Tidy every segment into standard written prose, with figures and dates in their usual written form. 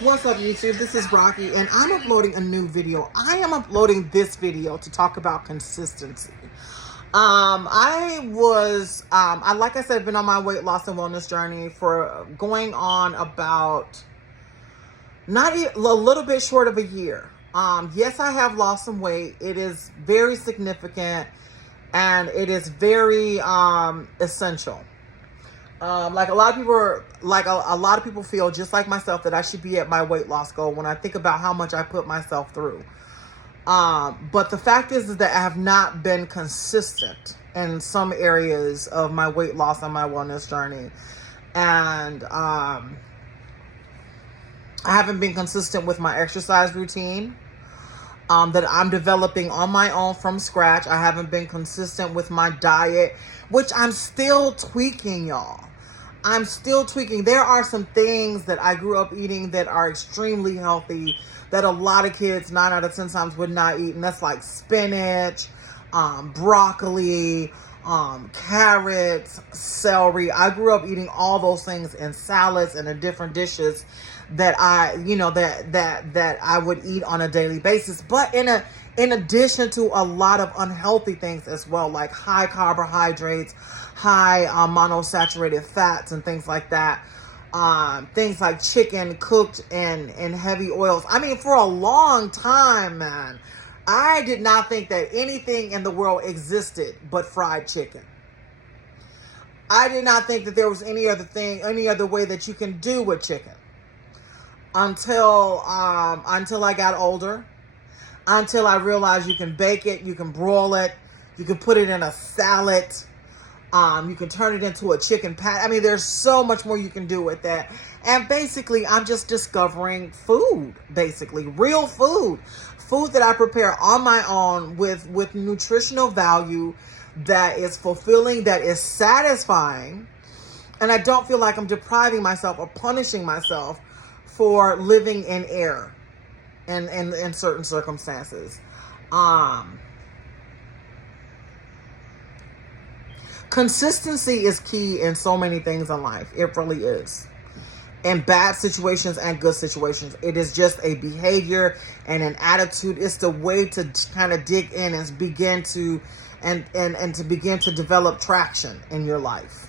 What's up, YouTube? This is Rocky, and I'm uploading a new video. I am uploading this video to talk about consistency. Like I said, been on my weight loss and wellness journey for going on about a little bit short of a year. Yes, I have lost some weight. It is very significant, and it is very essential. Like a lot of people feel, just like myself, that I should be at my weight loss goal when I think about how much I put myself through. But the fact is that I have not been consistent in some areas of my weight loss and my wellness journey. And I haven't been consistent with my exercise routine that I'm developing on my own from scratch. I haven't been consistent with my diet, which I'm still tweaking, y'all. I'm still tweaking. There are some things that I grew up eating that are extremely healthy that a lot of kids 9 out of 10 times would not eat. And that's like spinach, broccoli, carrots, celery. I grew up eating all those things in salads and in different dishes that I would eat on a daily basis. But in addition to a lot of unhealthy things as well, like high carbohydrates, high monosaturated fats and things like that. Things like chicken cooked in heavy oils. I mean, for a long time, man, I did not think that anything in the world existed but fried chicken. I did not think that there was any other way that you can do with chicken. Until I got older, until I realized you can bake it, you can broil it, you can put it in a salad. You can turn it into a chicken patty. I mean, there's so much more you can do with that. And basically, I'm just discovering food, basically. Real food. Food that I prepare on my own with nutritional value that is fulfilling, that is satisfying. And I don't feel like I'm depriving myself or punishing myself for living in error in certain circumstances. Consistency is key in so many things in life. It really is. In bad situations and good situations. It is just a behavior and an attitude. It's the way to kind of dig in and begin to develop traction in your life.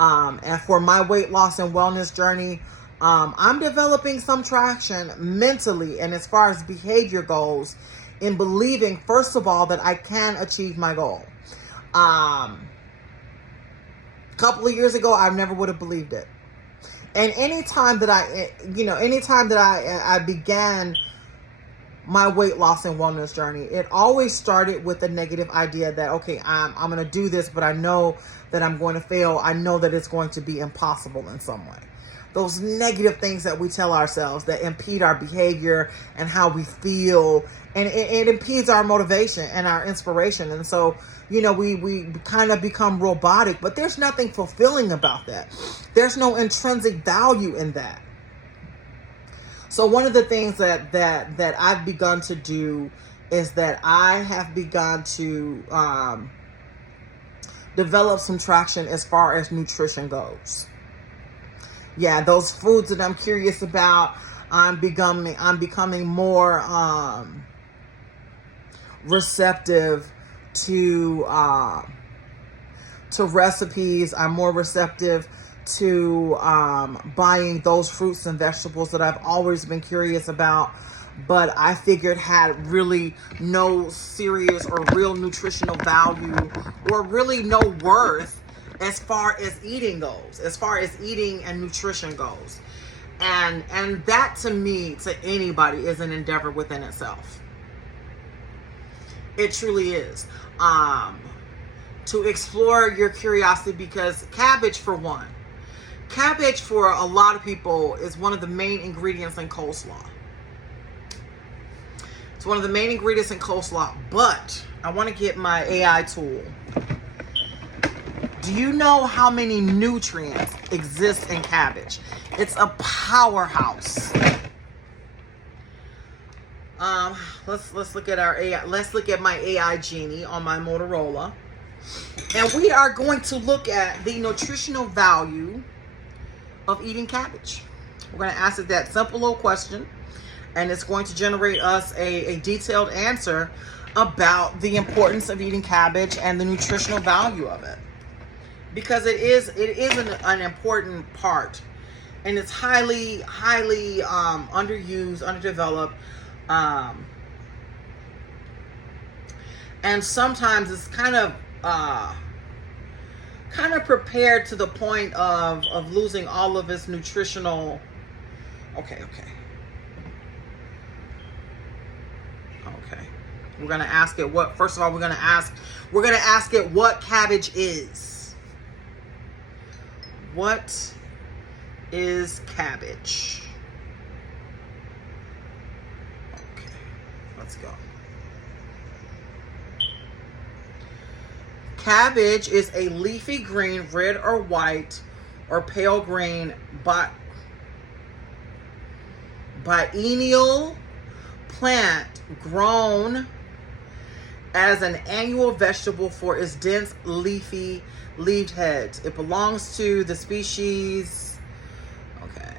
And for my weight loss and wellness journey, I'm developing some traction mentally and as far as behavior goes, in believing, first of all, that I can achieve my goal. A couple of years ago, I never would have believed it. And anytime that I began my weight loss and wellness journey, it always started with the negative idea that, okay, I'm going to do this, but I know that I'm going to fail. I know that it's going to be impossible in some way. Those negative things that we tell ourselves that impede our behavior and how we feel, and it impedes our motivation and our inspiration. And so, we kind of become robotic, but there's nothing fulfilling about that. There's no intrinsic value in that. So one of the things that I've begun to do is that I have begun to develop some traction as far as nutrition goes. Yeah, those foods that I'm curious about, I'm becoming more receptive to recipes. I'm more receptive to buying those fruits and vegetables that I've always been curious about, but I figured had really no serious or real nutritional value or really no worth as far as eating goes, as far as eating and nutrition goes. And that, to me, to anybody, is an endeavor within itself. It truly is. To explore your curiosity, because cabbage, for one, cabbage for a lot of people is one of the main ingredients in coleslaw. It's one of the main ingredients in coleslaw, but I want to get my AI tool. Do you know how many nutrients exist in cabbage? It's a powerhouse. Let's look at our AI. Let's look at my AI Genie on my Motorola. And we are going to look at the nutritional value of eating cabbage. We're going to ask it that simple little question, and it's going to generate us a detailed answer about the importance of eating cabbage and the nutritional value of it, because it is an important part, and it's highly underused, underdeveloped, and sometimes it's kind of prepared to the point of losing all of its nutritional. Okay. We're gonna ask it what. First of all, we're gonna ask it what cabbage is. What is cabbage? Okay, let's go. Cabbage is a leafy green, red or white or pale green biennial plant grown as an annual vegetable for its dense leafy leaved heads. It belongs to the species, okay,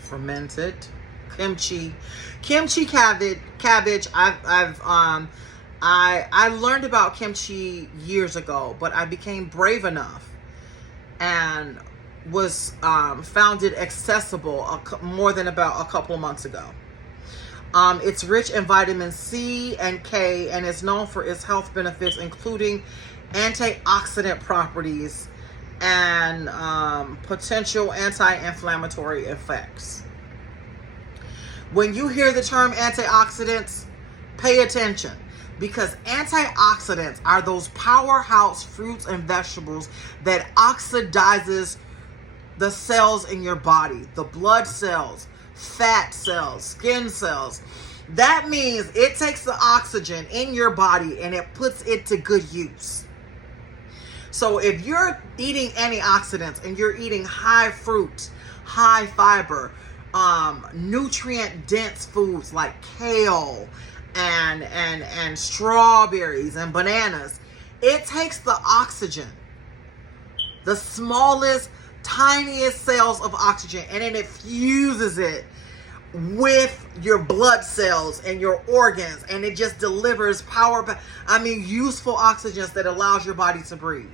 fermented kimchi cabbage. I learned about kimchi years ago, but I became brave enough and was found it accessible more than about a couple of months ago. It's rich in vitamin C and K, and is known for its health benefits, including antioxidant properties and potential anti-inflammatory effects. When you hear the term antioxidants, pay attention, because antioxidants are those powerhouse fruits and vegetables that oxidizes the cells in your body, the blood cells, fat cells, skin cells. That means it takes the oxygen in your body and it puts it to good use. So if you're eating antioxidants and you're eating high fruit, high fiber, nutrient dense foods like kale and strawberries and bananas, it takes the oxygen, the smallest, tiniest cells of oxygen, and then it fuses it with your blood cells and your organs, and it just delivers useful oxygens that allows your body to breathe.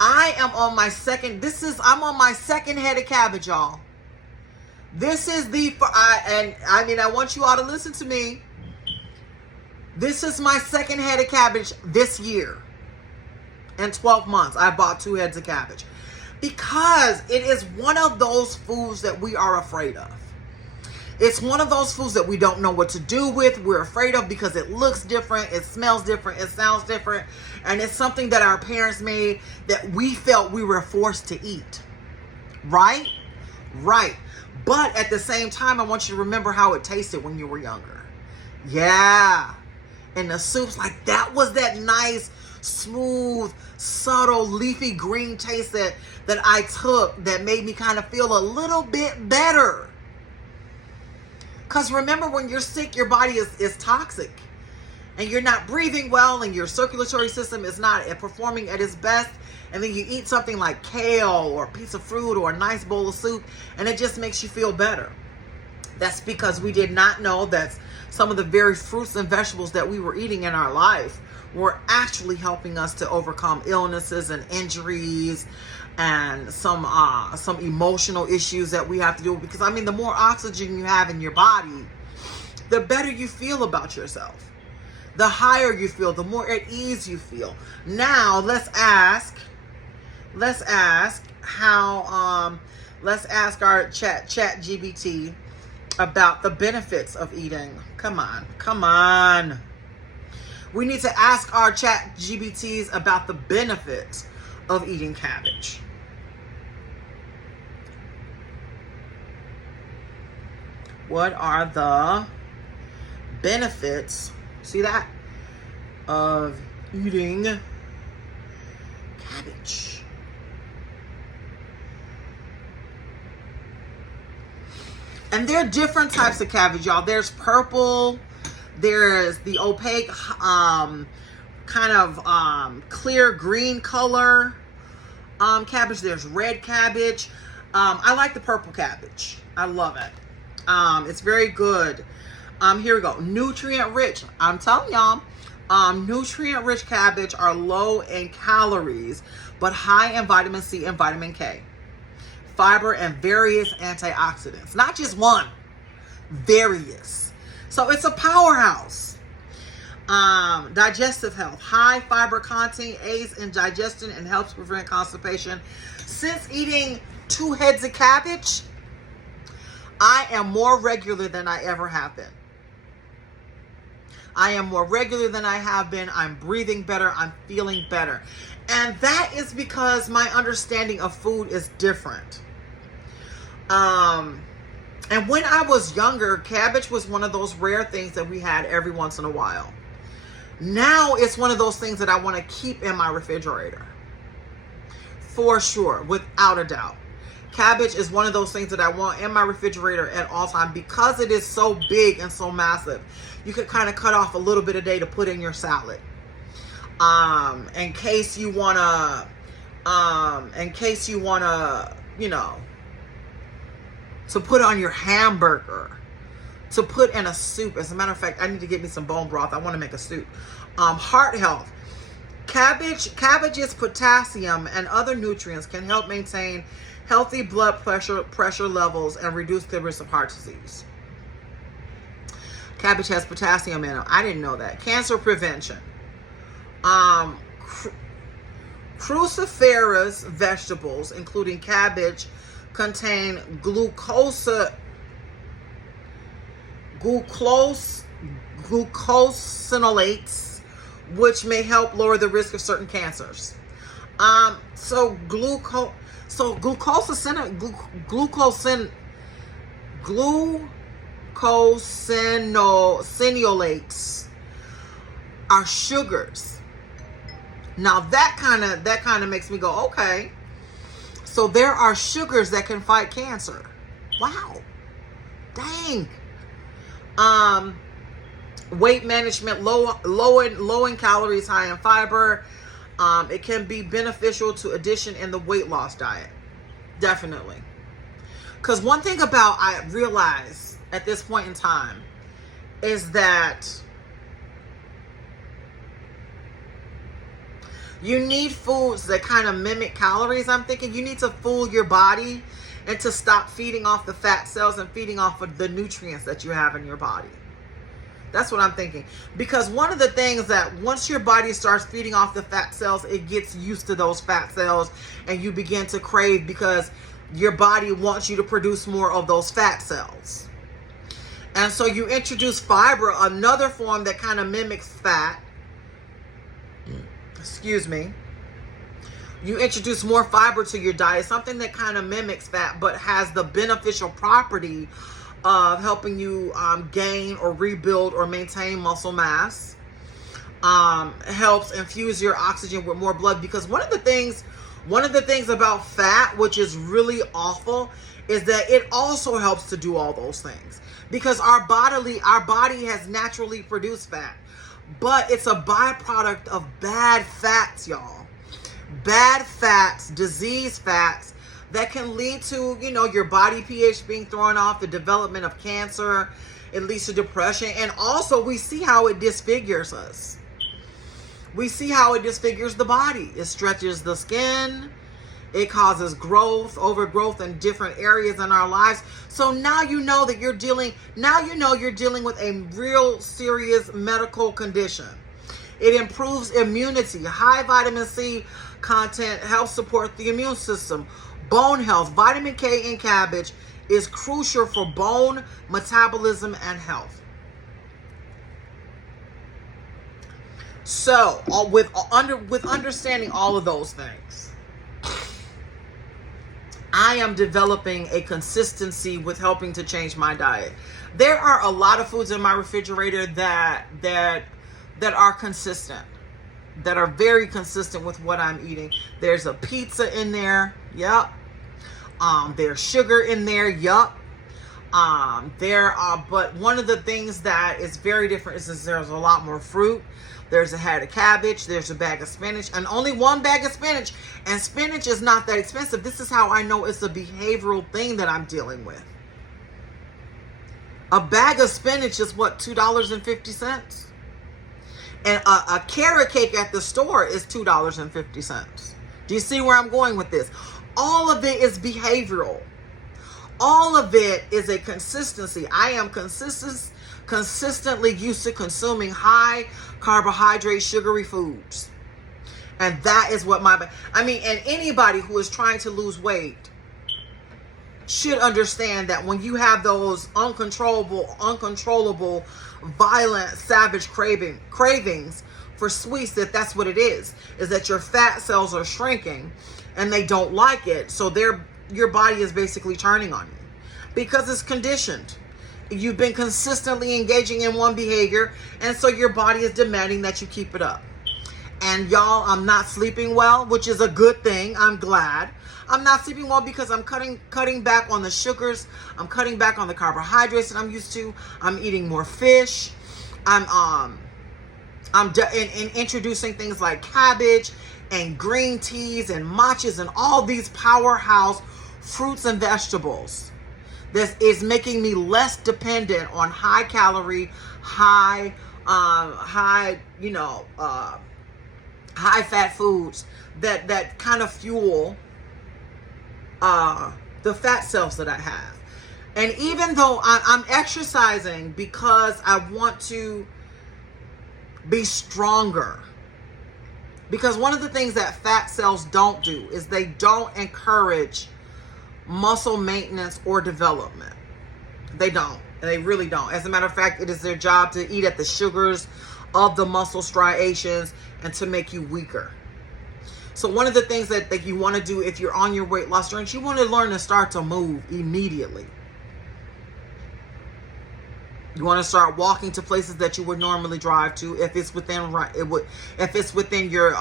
I'm on my second head of cabbage, y'all. This is I want you all to listen to me. This is my second head of cabbage this year. In 12 months, I bought 2 heads of cabbage. Because it is one of those foods that we are afraid of. It's one of those foods that we don't know what to do with. We're afraid of because it looks different, it smells different, it sounds different, and it's something that our parents made that we felt we were forced to eat. Right? Right. But at the same time, I want you to remember how it tasted when you were younger. Yeah. And the soups, like that was that nice, smooth, subtle, leafy green taste that I took that made me kind of feel a little bit better. Because remember, when you're sick, your body is toxic. And you're not breathing well, and your circulatory system is not performing at its best. And then you eat something like kale or a piece of fruit or a nice bowl of soup, and it just makes you feel better. That's because we did not know that some of the very fruits and vegetables that we were eating in our life were actually helping us to overcome illnesses and injuries and some emotional issues that we have to do. Because the more oxygen you have in your body, the better you feel about yourself. The higher you feel, the more at ease you feel. Now let's ask our chat GBT about the benefits of eating. Come on. We need to ask our chat GBTs about the benefits of eating cabbage. What are the benefits, see that, of eating cabbage? And there are different types of cabbage, y'all. There's purple, there's the opaque, clear green color. cabbage. There's red cabbage. I like the purple cabbage. I love it. It's very good. Here we go. Nutrient rich. I'm telling y'all, nutrient rich cabbage are low in calories, but high in vitamin C and vitamin K, fiber, and various antioxidants. Not just one, various. So it's a powerhouse. Digestive health, high fiber content, aids in digestion and helps prevent constipation. Since eating 2 heads of cabbage, I am more regular than I ever have been. I am more regular than I have been. I'm breathing better. I'm feeling better. And that is because my understanding of food is different. And when I was younger, cabbage was one of those rare things that we had every once in a while. Now it's one of those things that I want to keep in my refrigerator. For sure, without a doubt. Cabbage is one of those things that I want in my refrigerator at all times because it is so big and so massive. You can kind of cut off a little bit a day to put in your salad. In case you wanna, you know, to put on your hamburger, to put in a soup. As a matter of fact, I need to get me some bone broth. I want to make a soup. Heart health. Cabbage's potassium and other nutrients can help maintain healthy blood pressure levels and reduce the risk of heart disease. Cabbage has potassium in it. I didn't know that. Cancer prevention. Cruciferous vegetables, including cabbage, contain glucosinolates, which may help lower the risk of certain cancers. Glucosinolates are sugars. Now that kind of makes me go, okay. So there are sugars that can fight cancer. Wow. Dang. Weight management, low in calories, high in fiber. It can be beneficial to addition in the weight loss diet. Definitely. Because one thing I realize at this point in time is that you need foods that kind of mimic calories. I'm thinking you need to fool your body and to stop feeding off the fat cells and feeding off of the nutrients that you have in your body. That's what I'm thinking. Because one of the things that once your body starts feeding off the fat cells, it gets used to those fat cells and you begin to crave because your body wants you to produce more of those fat cells. And so you introduce fiber, another form that kind of mimics fat. Excuse me. You introduce more fiber to your diet, something that kind of mimics fat but has the beneficial property of helping you gain or rebuild or maintain muscle mass. Helps infuse your oxygen with more blood, because one of the things about fat, which is really awful, is that it also helps to do all those things, because our body has naturally produced fat, but it's a byproduct of bad fats, y'all. Bad fats, disease fats, that can lead to, your body pH being thrown off, the development of cancer. It leads to depression. And also we see how it disfigures us. We see how it disfigures the body. It stretches the skin. It causes overgrowth in different areas in our lives. So now you know that you're dealing with a real serious medical condition. It improves immunity. High vitamin C content helps support the immune system. Bone health. Vitamin K in cabbage is crucial for bone metabolism and health. So, with understanding all of those things, I am developing a consistency with helping to change my diet. There are a lot of foods in my refrigerator that are consistent, that are very consistent with what I'm eating. There's a pizza in there. Yep. There's sugar in there. Yup. But one of the things that is very different is there's a lot more fruit. There's a head of cabbage. There's a bag of spinach, and only one bag of spinach. And spinach is not that expensive. This is how I know it's a behavioral thing that I'm dealing with. A bag of spinach is what, $2.50? And a carrot cake at the store is $2.50. Do you see where I'm going with this? All of it is behavioral. All of it is a consistency. I am consistently used to consuming high carbohydrate, sugary foods. And that is what and anybody who is trying to lose weight should understand that when you have those uncontrollable, violent, savage cravings for sweets, that's what it is that your fat cells are shrinking and they don't like it. So your body is basically turning on you because it's conditioned. You've been consistently engaging in one behavior, and so your body is demanding that you keep it up. And y'all, I'm not sleeping well, which is a good thing. I'm glad. I'm not sleeping well because I'm cutting back on the sugars. I'm cutting back on the carbohydrates that I'm used to. I'm eating more fish. I'm introducing things like cabbage and green teas and matchas and all these powerhouse fruits and vegetables. This is making me less dependent on high calorie, high fat foods that kind of fuel the fat cells that I have. And even though I'm exercising because I want to be stronger, because one of the things that fat cells don't do is they don't encourage muscle maintenance or development. They don't. They really don't. As a matter of fact, it is their job to eat at the sugars of the muscle striations and to make you weaker. So one of the things that you want to do if you're on your weight loss journey, you want to learn to start to move immediately. You want to start walking to places that you would normally drive to if it's within your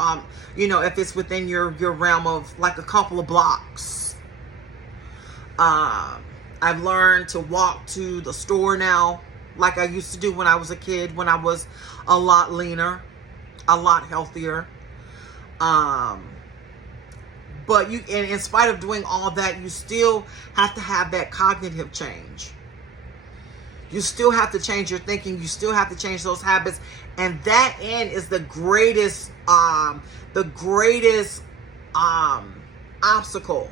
realm of like a couple of blocks. I've learned to walk to the store now like I used to do when I was a kid, when I was a lot leaner, a lot healthier. But in spite of doing all that, you still have to have that cognitive change. You still have to change your thinking. You still have to change those habits. And that end is the greatest obstacle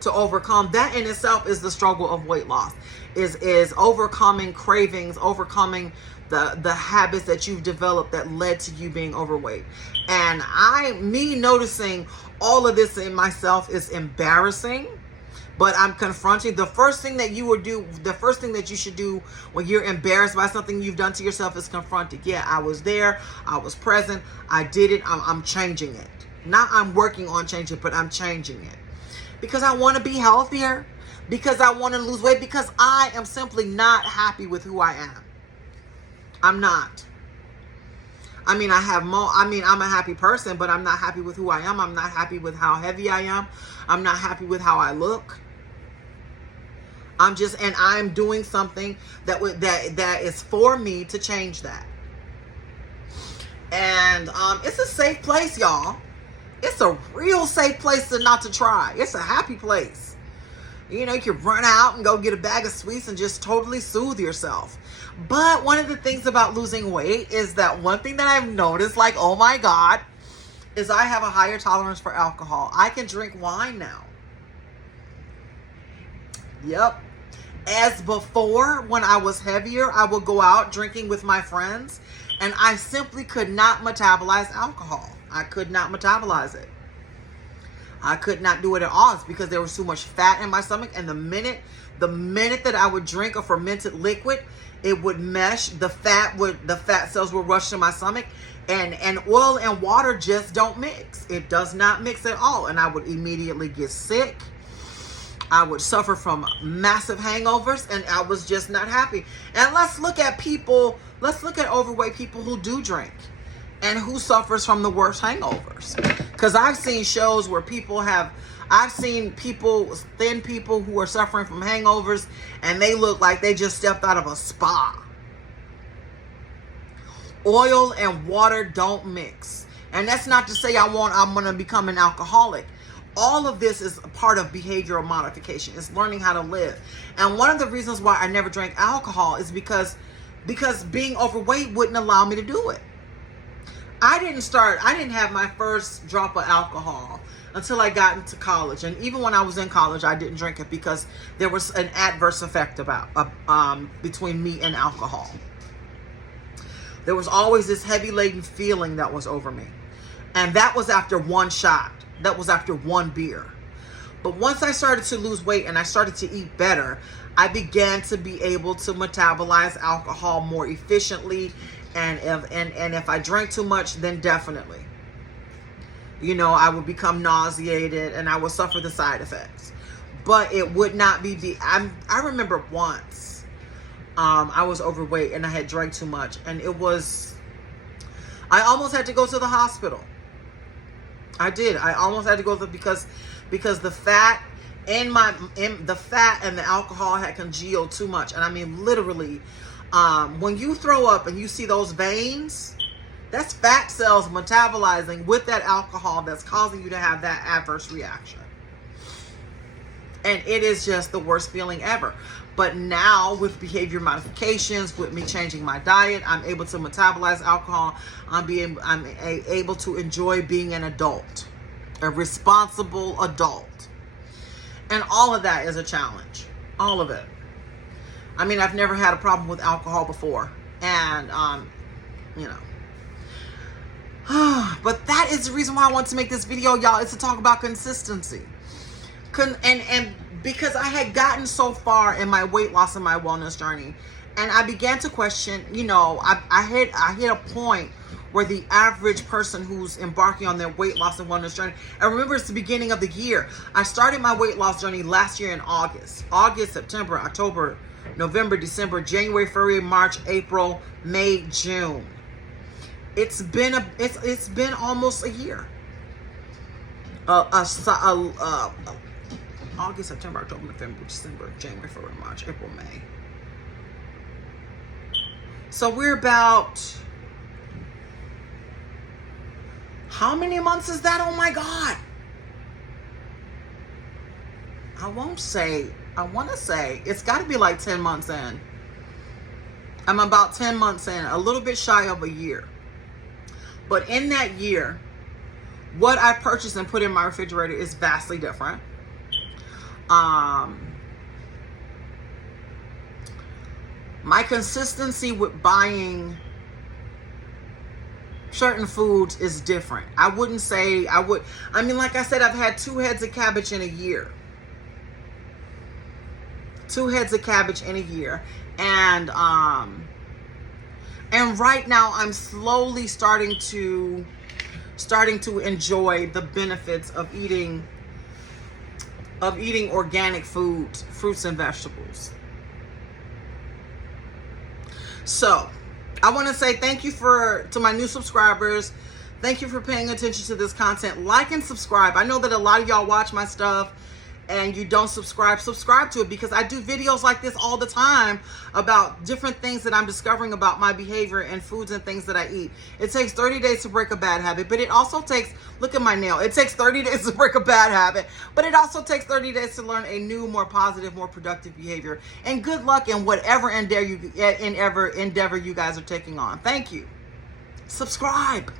to overcome. That in itself is the struggle of weight loss, is overcoming cravings, overcoming the habits that you've developed that led to you being overweight. And me noticing all of this in myself is embarrassing, but I'm confronting. The first thing that you should do when you're embarrassed by something you've done to yourself is confront it. Yeah, I was there, I was present, I did it, I'm changing it. Not I'm working on changing it, but I'm changing it. Because I want to be healthier, because I want to lose weight, because I am simply not happy with who I am. I'm not. I'm a happy person, but I'm not happy with who I am. I'm not happy with how heavy I am. I'm not happy with how I look. I'm doing something that is for me to change that. And it's a safe place, y'all. It's a real safe place not to try. It's a happy place. You can run out and go get a bag of sweets and just totally soothe yourself. But one of the things about losing weight is that one thing that I've noticed, like, oh my God, is I have a higher tolerance for alcohol. I can drink wine now. Yep. As before, when I was heavier, I would go out drinking with my friends, and I simply could not metabolize alcohol. I could not metabolize it. I could not do it at all. It's because there was too much fat in my stomach, and the minute that I would drink a fermented liquid, it would mesh. The fat cells would rush to my stomach, and oil and water just don't mix. It does not mix at all, and I would immediately get sick. I would suffer from massive hangovers, and I was just not happy. And let's look at overweight people who do drink and who suffers from the worst hangovers. Because I've seen shows where I've seen thin people who are suffering from hangovers, and they look like they just stepped out of a spa. Oil and water don't mix. And that's not to say I'm going to become an alcoholic. All of this is a part of behavioral modification. It's learning how to live. And one of the reasons why I never drank alcohol is because being overweight wouldn't allow me to do it. I didn't have my first drop of alcohol until I got into college. And even when I was in college, I didn't drink it because there was an adverse effect between me and alcohol. There was always this heavy laden feeling that was over me. And that was after one shot. That was after one beer. But once I started to lose weight and I started to eat better, I began to be able to metabolize alcohol more efficiently. And if I drank too much, then definitely, I would become nauseated and I would suffer the side effects. But it would not be I remember once I was overweight and I had drank too much, and I almost had to go to the hospital. I did. I almost had to go because the fat the fat and the alcohol had congealed too much. And I mean, literally, when you throw up and you see those veins, that's fat cells metabolizing with that alcohol that's causing you to have that adverse reaction. And it is just the worst feeling ever. But now with behavior modifications, with me changing my diet, I'm able to metabolize alcohol. I'm able to enjoy being an adult, a responsible adult. And all of that is a challenge. All of it. I mean, I've never had a problem with alcohol before. And, but that is the reason why I want to make this video, y'all, is to talk about consistency. And because I had gotten so far in my weight loss and my wellness journey, and I began to question, I hit a point where the average person who's embarking on their weight loss and wellness journey, and remember, it's the beginning of the year. I started my weight loss journey last year in August, September, October, November, December, January, February, March, April, May, June. It's been almost a year. August, September, October, November, December, January, February, March, April, May. So we're about, how many months is that? Oh my God. I want to say it's got to be like 10 months in. I'm about 10 months in, a little bit shy of a year. But in that year, what I purchased and put in my refrigerator is vastly different. My consistency with buying certain foods is different. I wouldn't say like I said, I've had 2 heads of cabbage in a year. 2 heads of cabbage in a year. And right now I'm slowly starting to enjoy the benefits of eating organic foods, fruits and vegetables. So I want to say thank you to my new subscribers. Thank you for paying attention to this content. Like and subscribe. I know that a lot of y'all watch my stuff and you don't subscribe to it, because I do videos like this all the time about different things that I'm discovering about my behavior and foods and things that I eat. It takes 30 days to break a bad habit, but it also takes, look at my nail, it takes 30 days to break a bad habit, but it also takes 30 days to learn a new, more positive, more productive behavior. And good luck in whatever endeavor you guys are taking on. Thank you. Subscribe.